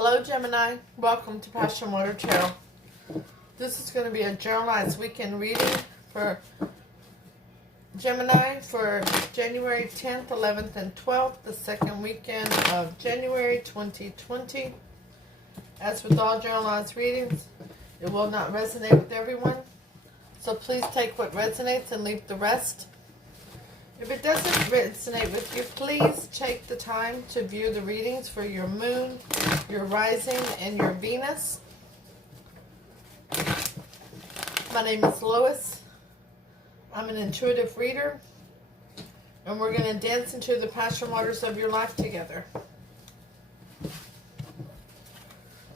Hello Gemini, welcome to Passion Water Tarot. This is going to be a generalized weekend reading for Gemini for January 10th, 11th, and 12th, the second weekend of January 2020. As with all generalized readings, it will not resonate with everyone, so please take what resonates and leave the rest. If it doesn't resonate with you, please take the time to view the readings for your moon, your rising, and your Venus. My name is Lois. I'm an intuitive reader, and we're going to dance into the passion waters of your life together.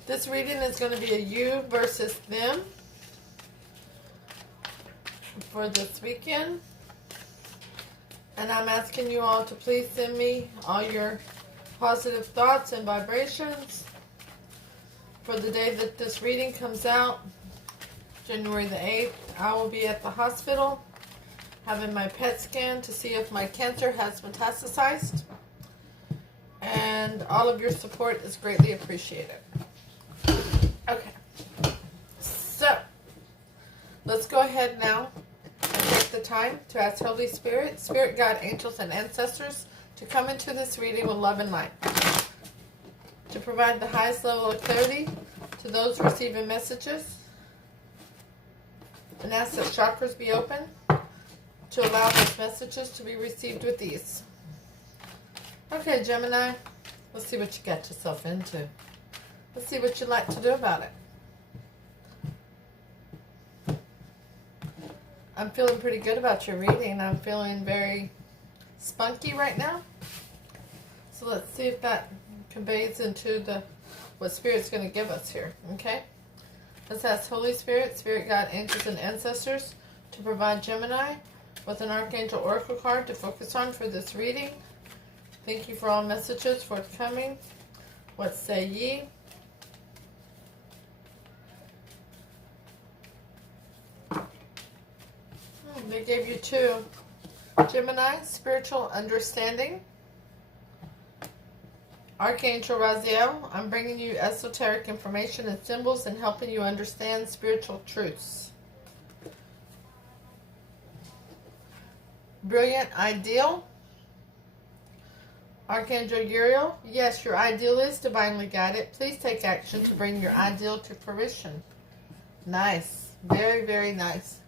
This reading is going to be a you versus them for this weekend. And I'm asking you all to please send me all your positive thoughts and vibrations for the day that this reading comes out, January the 8th. I will be at the hospital having my PET scan to see if my cancer has metastasized. And all of your support is greatly appreciated. Okay. So, let's go ahead now and take the time to ask Holy Spirit, Spirit God, angels, and ancestors to come into this reading with love and light, to provide the highest level of clarity to those receiving messages, and ask that chakras be open to allow those messages to be received with ease. Okay, Gemini, let's see what you got yourself into. Let's see what you'd like to do about it. I'm feeling pretty good about your reading. I'm feeling very spunky right now. So let's see if that conveys into what Spirit's going to give us here. Okay? Let's ask Holy Spirit, Spirit God, angels, and ancestors to provide Gemini with an Archangel Oracle card to focus on for this reading. Thank you for all messages forthcoming. What say ye? They gave you two. Gemini, spiritual understanding. Archangel Raziel, I'm bringing you esoteric information and symbols and helping you understand spiritual truths. Brilliant ideal. Archangel Uriel, yes, your ideal is divinely guided. Please take action to bring your ideal to fruition. Nice. Very, very nice.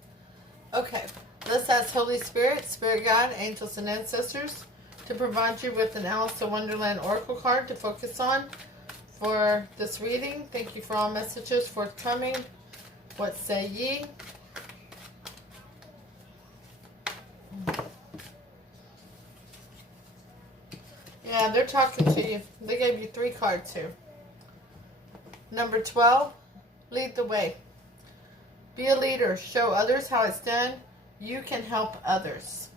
Okay, let's ask Holy Spirit, Spirit God, angels, and ancestors to provide you with an Alice in Wonderland Oracle card to focus on for this reading. Thank you for all messages forthcoming. What say ye? Yeah, they're talking to you. They gave you 3 cards here. Number 12, lead the way. Be a leader. Show others how it's done. You can help others.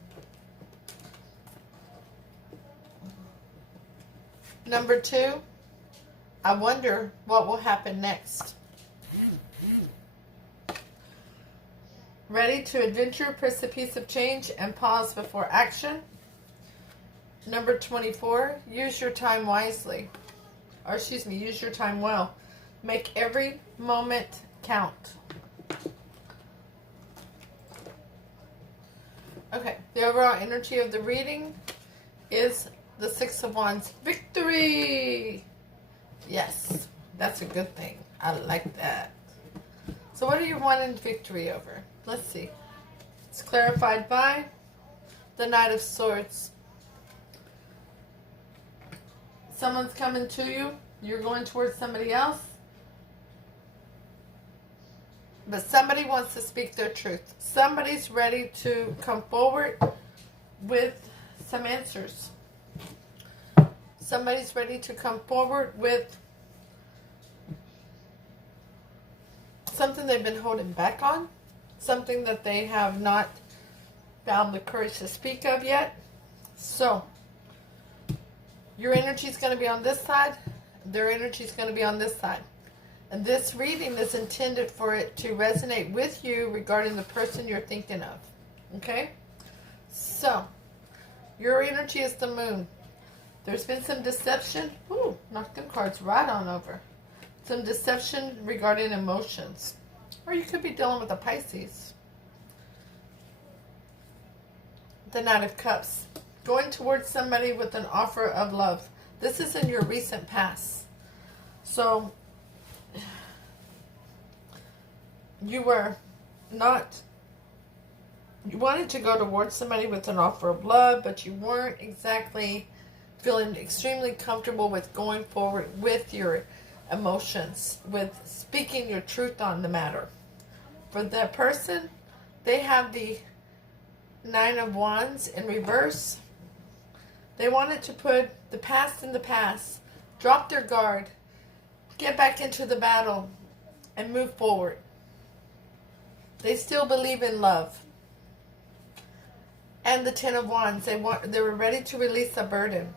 Number 2, I wonder what will happen next. Ready to adventure, precipice of change, and pause before action. Number 24, use your time wisely. Or excuse me, use your time well. Make every moment count. Okay, the overall energy of the reading is the 6 of Wands. Victory! Yes, that's a good thing. I like that. So what are you wanting victory over? Let's see. It's clarified by the Knight of Swords. Someone's coming to you. You're going towards somebody else. But somebody wants to speak their truth. Somebody's ready to come forward with some answers. Somebody's ready to come forward with something they've been holding back on. Something that they have not found the courage to speak of yet. So, your energy is going to be on this side. Their energy is going to be on this side. And this reading is intended for it to resonate with you regarding the person you're thinking of. Okay? So, your energy is the moon. There's been some deception. Ooh, knocked them cards right on over. Some deception regarding emotions. Or you could be dealing with a Pisces. The Knight of Cups. Going towards somebody with an offer of love. This is in your recent past. So, you wanted to go towards somebody with an offer of love, but you weren't exactly feeling extremely comfortable with going forward with your emotions, with speaking your truth on the matter. For that person, they have the Nine of Wands in reverse. They wanted to put the past in the past, drop their guard, get back into the battle, and move forward. They still believe in love. And the Ten of Wands, they were ready to release a burden.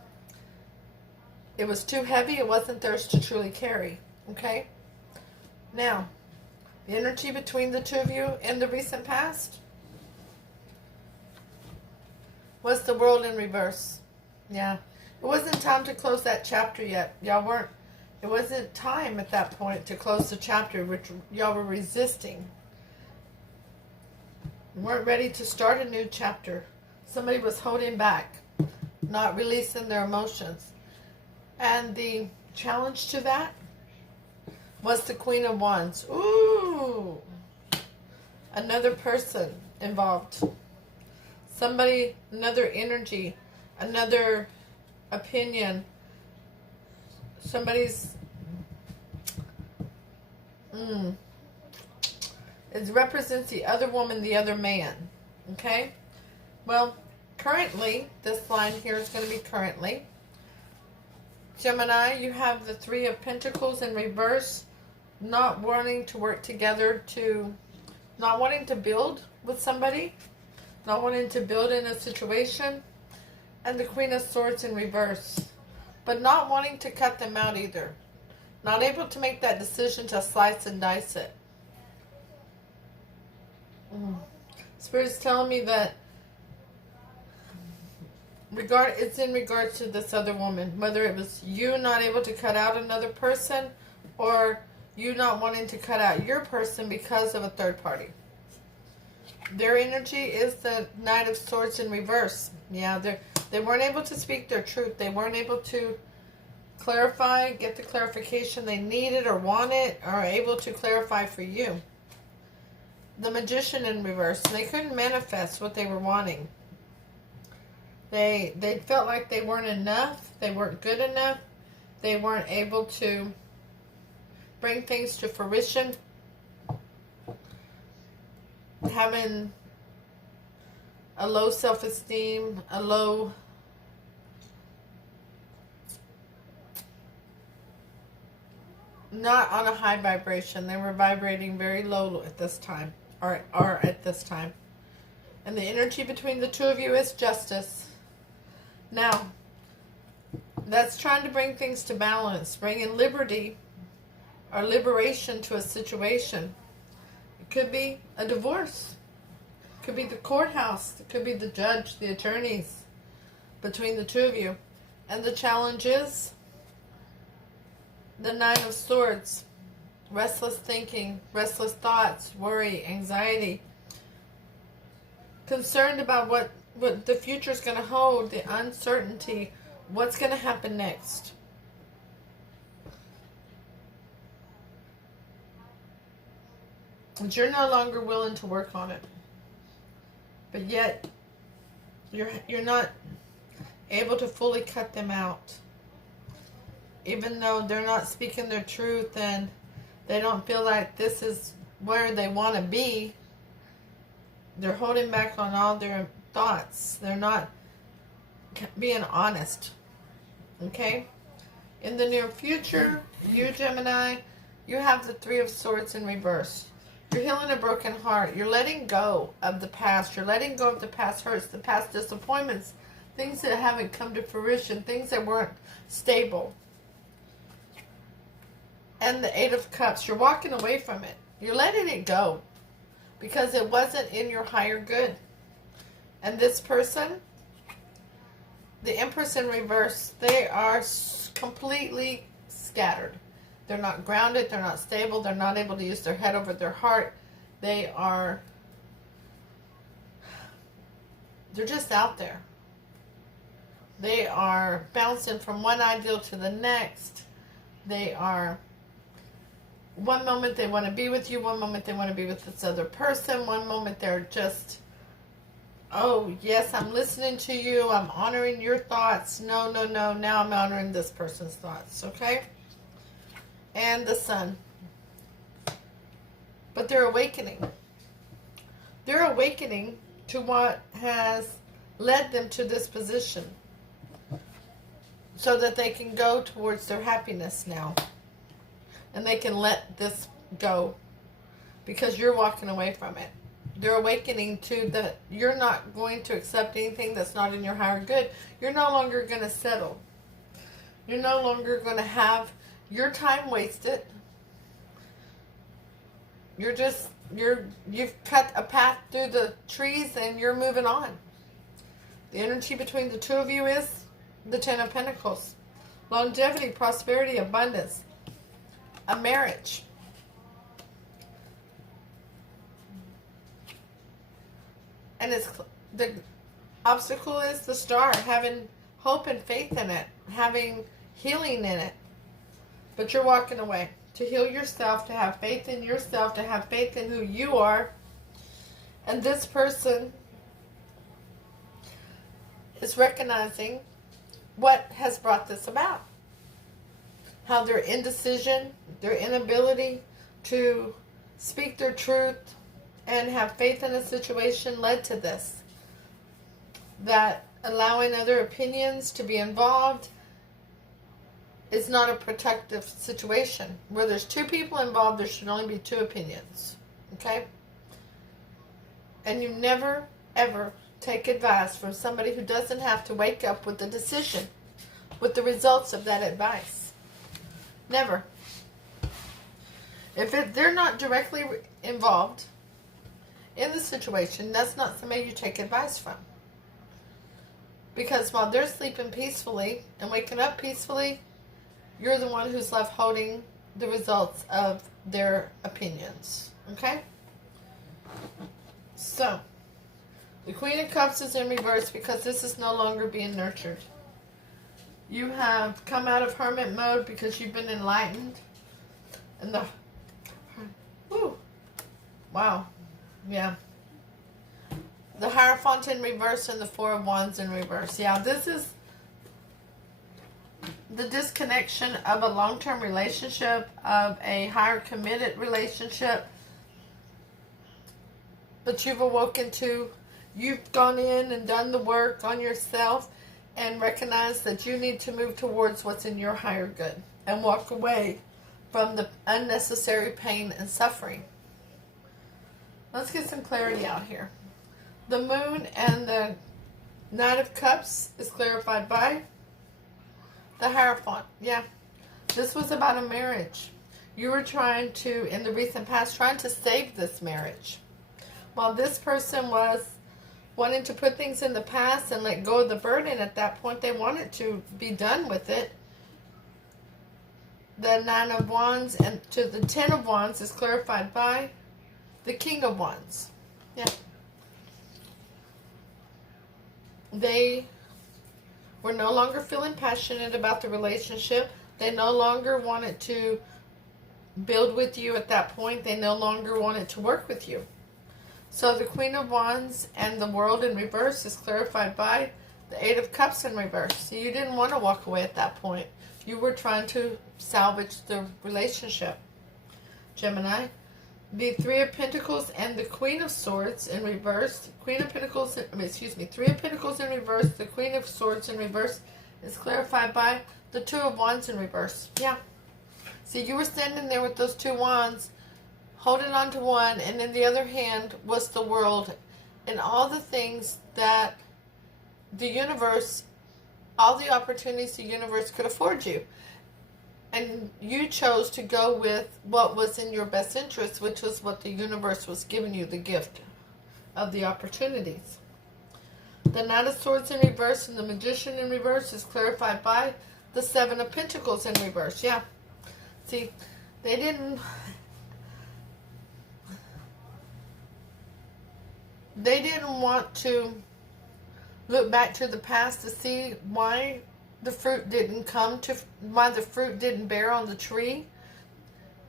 It was too heavy. It wasn't theirs to truly carry. Okay? Now, the energy between the two of you in the recent past was the World in reverse. Yeah. It wasn't time to close that chapter yet. It wasn't time at that point to close the chapter, which y'all were resisting. You weren't ready to start a new chapter. Somebody was holding back, not releasing their emotions. And the challenge to that was the Queen of Wands. Ooh! Another person involved. Somebody, another energy, another opinion. Somebody's... It represents the other woman, the other man. Okay? Well, currently, this line here is going to be currently. Gemini, you have the Three of Pentacles in reverse. Not wanting to work together not wanting to build with somebody. Not wanting to build in a situation. And the Queen of Swords in reverse. But not wanting to cut them out either. Not able to make that decision to slice and dice it. Spirit's telling me that it's in regards to this other woman. Whether it was you not able to cut out another person or you not wanting to cut out your person because of a third party. Their energy is the Knight of Swords in reverse. Yeah, they weren't able to speak their truth. They weren't able to clarify, get the clarification they needed or wanted, or able to clarify for you. The Magician in reverse. They couldn't manifest what they were wanting. They felt like they weren't enough. They weren't good enough. They weren't able to bring things to fruition. Having a low self-esteem, a low... Not on a high vibration. They were vibrating very low at this time. Or at this time. And the energy between the two of you is justice. Now, that's trying to bring things to balance. Bringing liberty or liberation to a situation. It could be a divorce. It could be the courthouse. It could be the judge, the attorneys between the two of you. And the challenge is the Nine of Swords. Restless thinking, restless thoughts, worry, anxiety. Concerned about what the future is going to hold, the uncertainty, what's going to happen next. And you're no longer willing to work on it. But yet, you're not able to fully cut them out. Even though they're not speaking their truth and they don't feel like this is where they want to be. They're holding back on all their thoughts. They're not being honest. Okay? In the near future, you, Gemini, you have the Three of Swords in reverse. You're healing a broken heart. You're letting go of the past. You're letting go of the past hurts, the past disappointments, things that haven't come to fruition, things that weren't stable. And the Eight of Cups, you're walking away from it. You're letting it go because it wasn't in your higher good. And this person the Empress in reverse, they are completely scattered. They're not grounded. They're not stable. They're not able to use their head over their heart. They're just out there. They are bouncing from one ideal to the next. They are, one moment they want to be with you, one moment they want to be with this other person, one moment they're just, oh, yes, I'm listening to you, I'm honoring your thoughts. No, no, no, now I'm honoring this person's thoughts, okay? And the Sun. But they're awakening. They're awakening to what has led them to this position, so that they can go towards their happiness now. And they can let this go, because you're walking away from it. They're awakening to that you're not going to accept anything that's not in your higher good. You're no longer going to settle. You're no longer going to have your time wasted. You've cut a path through the trees and you're moving on. The energy between the two of you is the Ten of Pentacles. Longevity, prosperity, abundance. A marriage. And the obstacle is the Star, having hope and faith in it, having healing in it. But you're walking away to heal yourself, to have faith in yourself, to have faith in who you are. And this person is recognizing what has brought this about. How their indecision, their inability to speak their truth and have faith in a situation led to this. That allowing other opinions to be involved is not a protective situation. Where there's two people involved, there should only be two opinions. Okay? And you never, ever take advice from somebody who doesn't have to wake up with the decision, with the results of that advice. Never. If they're not directly involved in the situation, that's not somebody you take advice from. Because while they're sleeping peacefully and waking up peacefully, you're the one who's left holding the results of their opinions. Okay? So, the Queen of Cups is in reverse because this is no longer being nurtured. You have come out of hermit mode because you've been enlightened. And wow. Yeah. The Hierophant in reverse and the Four of Wands in reverse. Yeah, this is the disconnection of a long-term relationship, of a higher committed relationship. But you've awoken to, you've gone in and done the work on yourself and recognized that you need to move towards what's in your higher good and walk away from the unnecessary pain and suffering. Let's get some clarity out here. The Moon and the Knight of Cups is clarified by the Hierophant. Yeah, this was about a marriage. You were trying to, in the recent past, trying to save this marriage. While this person was wanting to put things in the past and let go of the burden at that point, they wanted to be done with it. The Nine of Wands and to the Ten of Wands is clarified by the King of Wands. Yeah. They were no longer feeling passionate about the relationship. They no longer wanted to build with you at that point. They no longer wanted to work with you. So the Queen of Wands and the World in reverse is clarified by the Eight of Cups in reverse. So you didn't want to walk away at that point. You were trying to salvage the relationship. Gemini. The Three of Pentacles and the Queen of Swords in reverse. Queen of Pentacles, Three of Pentacles in reverse. The Queen of Swords in reverse is clarified by the Two of Wands in reverse. Yeah. See, you were standing there with those two wands, holding on to one, and in the other hand was the world and all the things that the universe, all the opportunities the universe could afford you. And you chose to go with what was in your best interest, which was what the universe was giving you, the gift of the opportunities. The Knight of Swords in reverse and the Magician in reverse is clarified by the Seven of Pentacles in reverse. Yeah. See, they didn't want to look back to the past to see why the fruit didn't why the fruit didn't bear on the tree,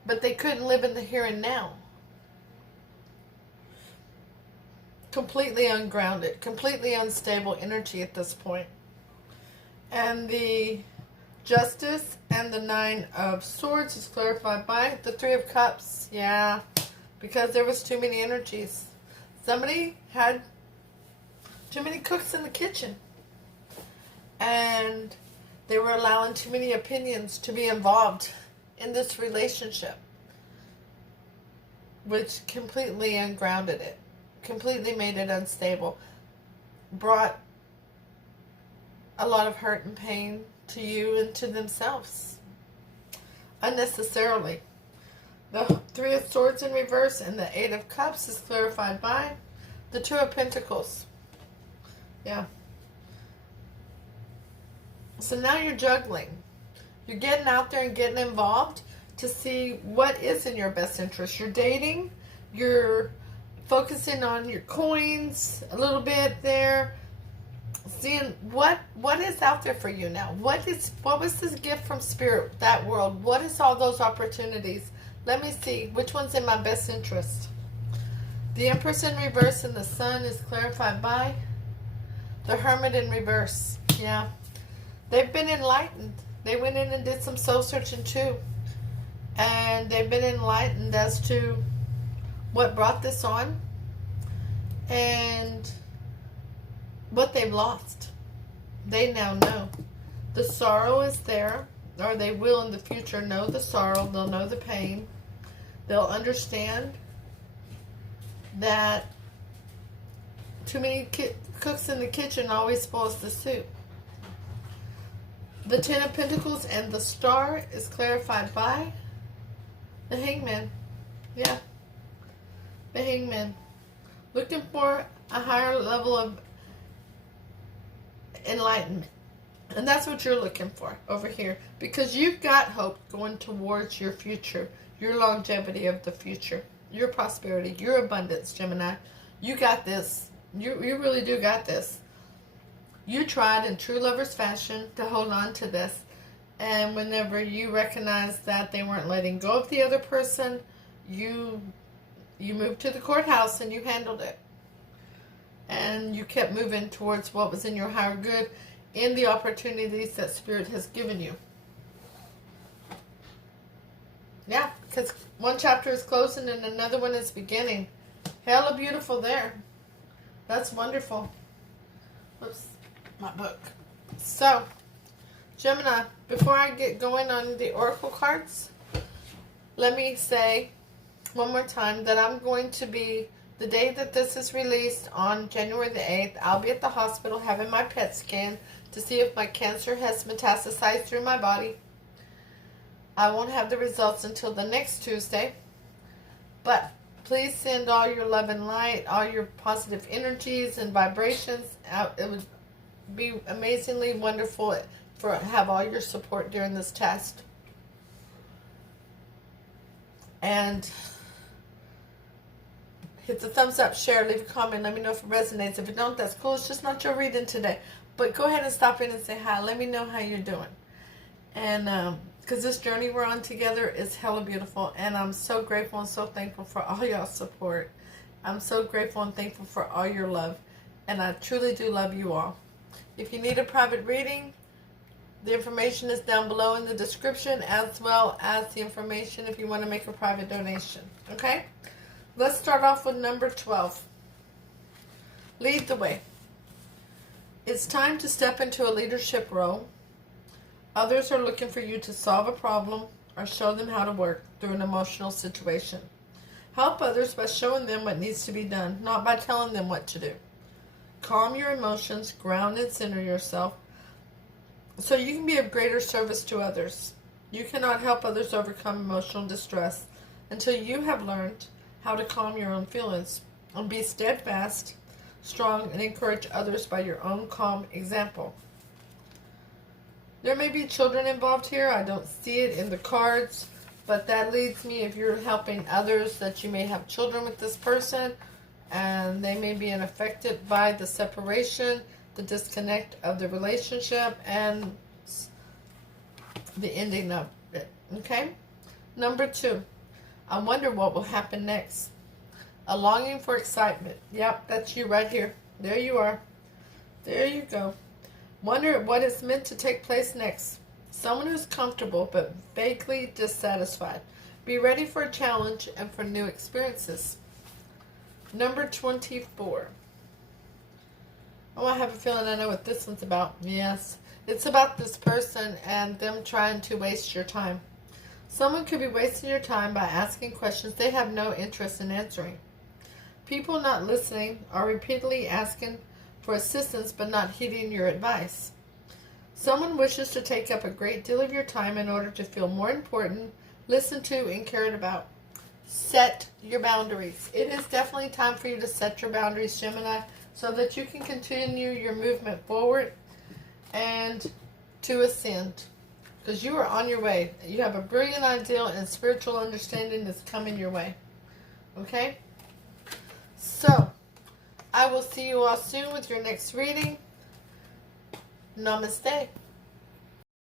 but they couldn't live in the here and now. Completely ungrounded, completely unstable energy at this point. And the Justice and the Nine of Swords is clarified by the Three of Cups. Yeah, because there was too many energies. Somebody had too many cooks in the kitchen. And they were allowing too many opinions to be involved in this relationship, which completely ungrounded it, completely made it unstable, brought a lot of hurt and pain to you and to themselves unnecessarily. The Three of Swords in reverse and the Eight of Cups is clarified by the Two of Pentacles. Yeah. So now you're juggling. You're getting out there and getting involved to see what is in your best interest. You're dating. You're focusing on your coins a little bit there. Seeing what is out there for you now. What was this gift from Spirit, that world? What is all those opportunities? Let me see. Which one's in my best interest? The Empress in reverse and the Sun is clarified by the Hermit in reverse. Yeah. They've been enlightened. They went in and did some soul searching too. And they've been enlightened as to what brought this on and what they've lost. They now know. The sorrow is there, or they will in the future know the sorrow. They'll know the pain. They'll understand that too many cooks in the kitchen always spoils the soup. The Ten of Pentacles and the Star is clarified by the Hangman. Yeah. The Hangman. Looking for a higher level of enlightenment. And that's what you're looking for over here. Because you've got hope going towards your future. Your longevity of the future. Your prosperity. Your abundance, Gemini. You got this. You really do got this. You tried in true lover's fashion to hold on to this. And whenever you recognized that they weren't letting go of the other person, you moved to the courthouse and you handled it. And you kept moving towards what was in your higher good in the opportunities that Spirit has given you. Yeah, because one chapter is closing and another one is beginning. Hella beautiful there. That's wonderful. Whoops, my book. So, Gemini, before I get going on the oracle cards, let me say one more time that I'm going to be, the day that this is released on January the 8th, I'll be at the hospital having my PET scan to see if my cancer has metastasized through my body. I won't have the results until the next Tuesday, but please send all your love and light, all your positive energies and vibrations out. It would be amazingly wonderful for have all your support during this test. And hit the thumbs up, share, leave a comment, let me know if it resonates. If it don't, that's cool. It's just not your reading today. But go ahead and stop in and say hi. Let me know how you're doing. And because this journey we're on together is hella beautiful. And I'm so grateful and so thankful for all y'all's support. I'm so grateful and thankful for all your love. And I truly do love you all. If you need a private reading, the information is down below in the description, as well as the information if you want to make a private donation. Okay? Let's start off with number 12. Lead the way. It's time to step into a leadership role. Others are looking for you to solve a problem or show them how to work through an emotional situation. Help others by showing them what needs to be done, not by telling them what to do. Calm your emotions, ground and center yourself so you can be of greater service to others. You cannot help others overcome emotional distress until you have learned how to calm your own feelings and be steadfast strong, and encourage others by your own calm example. There may be children involved here. I don't see it in the cards, but that leads me, if you're helping others, that you may have children with this person, and they may be affected by the separation, the disconnect of the relationship, and the ending of it. Okay? Number 2, I wonder what will happen next. A longing for excitement. Yep, that's you right here. There you are. There you go. Wonder what is meant to take place next. Someone who's comfortable but vaguely dissatisfied. Be ready for a challenge and for new experiences. Number 24. Oh, I have a feeling I know what this one's about. Yes. It's about this person and them trying to waste your time. Someone could be wasting your time by asking questions they have no interest in answering. People not listening are repeatedly asking for assistance but not heeding your advice. Someone wishes to take up a great deal of your time in order to feel more important, listened to, and cared about. Set your boundaries. It is definitely time for you to set your boundaries, Gemini, so that you can continue your movement forward and to ascend. Because you are on your way. You have a brilliant ideal and spiritual understanding that's coming your way. Okay? So, I will see you all soon with your next reading. Namaste.